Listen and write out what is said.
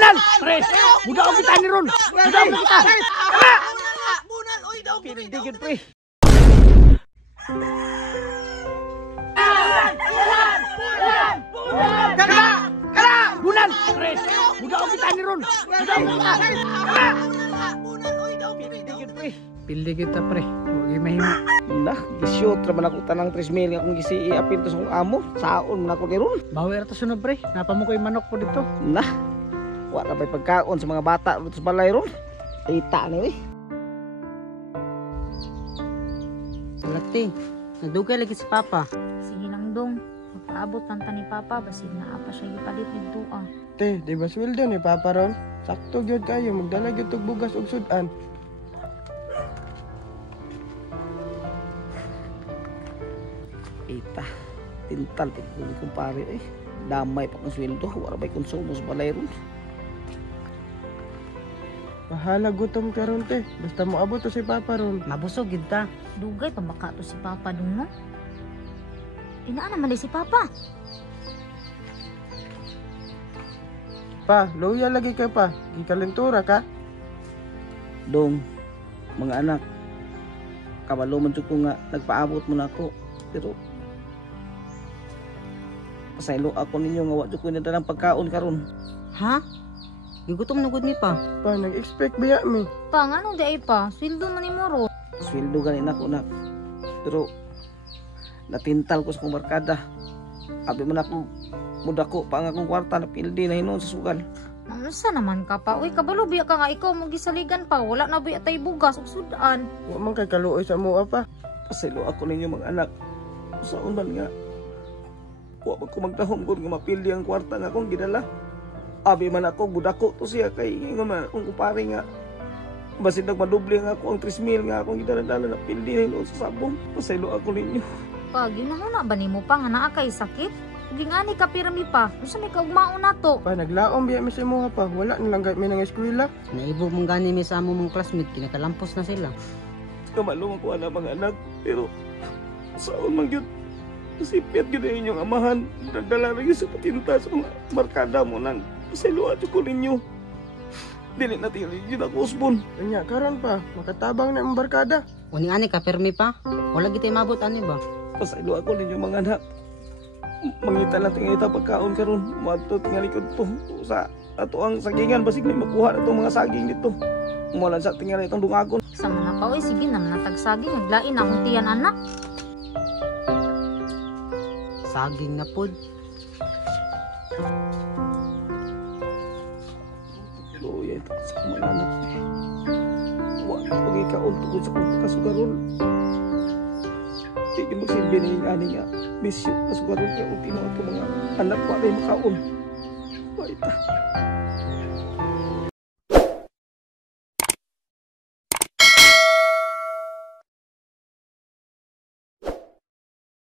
bunal! Pre! Muda ako kita ni Ron! Muda ako kita! Bunal! Uy daw! Pinagdigid, pre! Kala! Kala! Bunal! Pre! Muda ako kita ni Ron! Muda ako kita! Bunal! Uy daw! Pinagdigid, pre! Pildi kita, pre. Huwag mahimo. Nah, gisyot raman ako tanang 3,000 akong gisi-apil to sa akong amo. Saon man ako ni Ron. Bawi ra ta sunod, pre. Napa mo ko yung manok po dito. Nah, wala pa pagkaon sa mga bata dito sa balay Ron. Ita ni eh. Lati, nadugay lagi si Papa. Sige lang dong. Magpaabot lang ta ni Papa. Basig na apa siya ipalit nito ah. Te, di ba sweldo ni Papa ron? Sakto gyud kayo, magdala gyud og bugas ug sudan. Ita, tintal pag kumpare eh. Damay pa kang sweldo, wala ba'y konsumo sa balay Ron. Bahala gutom ka ron te, basta mo abot to si Papa ron. Mabusog yun ta. Dugay pa baka to si Papa dong no? Inaan naman si Papa. Pa, loya lagi ka pa, gikalentura ka. Dong, mga anak, kabalo man jud ko nga nagpaabot mo na ako. Pero pasaylo ako ninyo nga wa jud ko nadalang pagkaon karon. Ha? Gigutom na gud mi pa. Pa, nag-expect biya mi. Pa, nga nung di ay pa. Sweldo man ni Moro. Sweldo ganin ako na. Pero natintal ko sa kong barkada. Abi man ako mudako pa nga akong kwarta na pildi na hinon sa sugal. Namunsa naman ka pa. Uy, kabalo biya ka nga ikaw magisaligan pa. Wala na biya tay bugas ug sudan. Wa man kay kaluoy sa mua pa. Pasaylo ako ninyo mga anak. Saon man nga. Wa man ko magdahom gud nga mapildi ang kwarta nga akong gidala. Abi man ako budako to siya kay ingon man akong kumpare nga. Basin nagmadoble nga ako ang 3,000 nga akong gidala na pildi na hinon sa sabong. Pasaylo ako ninyo. Pa, ginahuna ba nimo pa nga naa kay sakit? Gingani ka pirami pa. Unsa may kaugmaon nato? Pa, naglaom biya mi sa mua pa, wala na lang mi nang eskwela. Naibo mong gani mi sa amo mong classmate, kinakalampos na sila. Kamalungan ko na mga anak. Pero saon man yun. Sipit yun na inyong amahan. Nagdala rin sa patinta sa mga barkada mo nang pasiluan ko ninyo. Dili natin rin yun ako usbon. Kanya karon pa, makatabang na ang barkada. Uni-ani ka permi pa. Wala gitay mabot ani ba? Pasiluan ko ninyo mga anak. Mangita lang tingin ita pagkaon karon. Mato tingin likod to sa ato ang sagingan. Basig may makuha na itong mga saging dito. Umalan sa tingin itong dungagon. Sa mga pa, uy, sige naman natagsaging. Naglain akong tiyan anak. Saging na pod. Luya ito sa mga anak. Wala pag ikaon tungkol sa kong kasugaron. Hindi magsilbi na yung ani nga. Misyo kasugaron kaya ultimo ito mga anak pa rin makaon. Wait.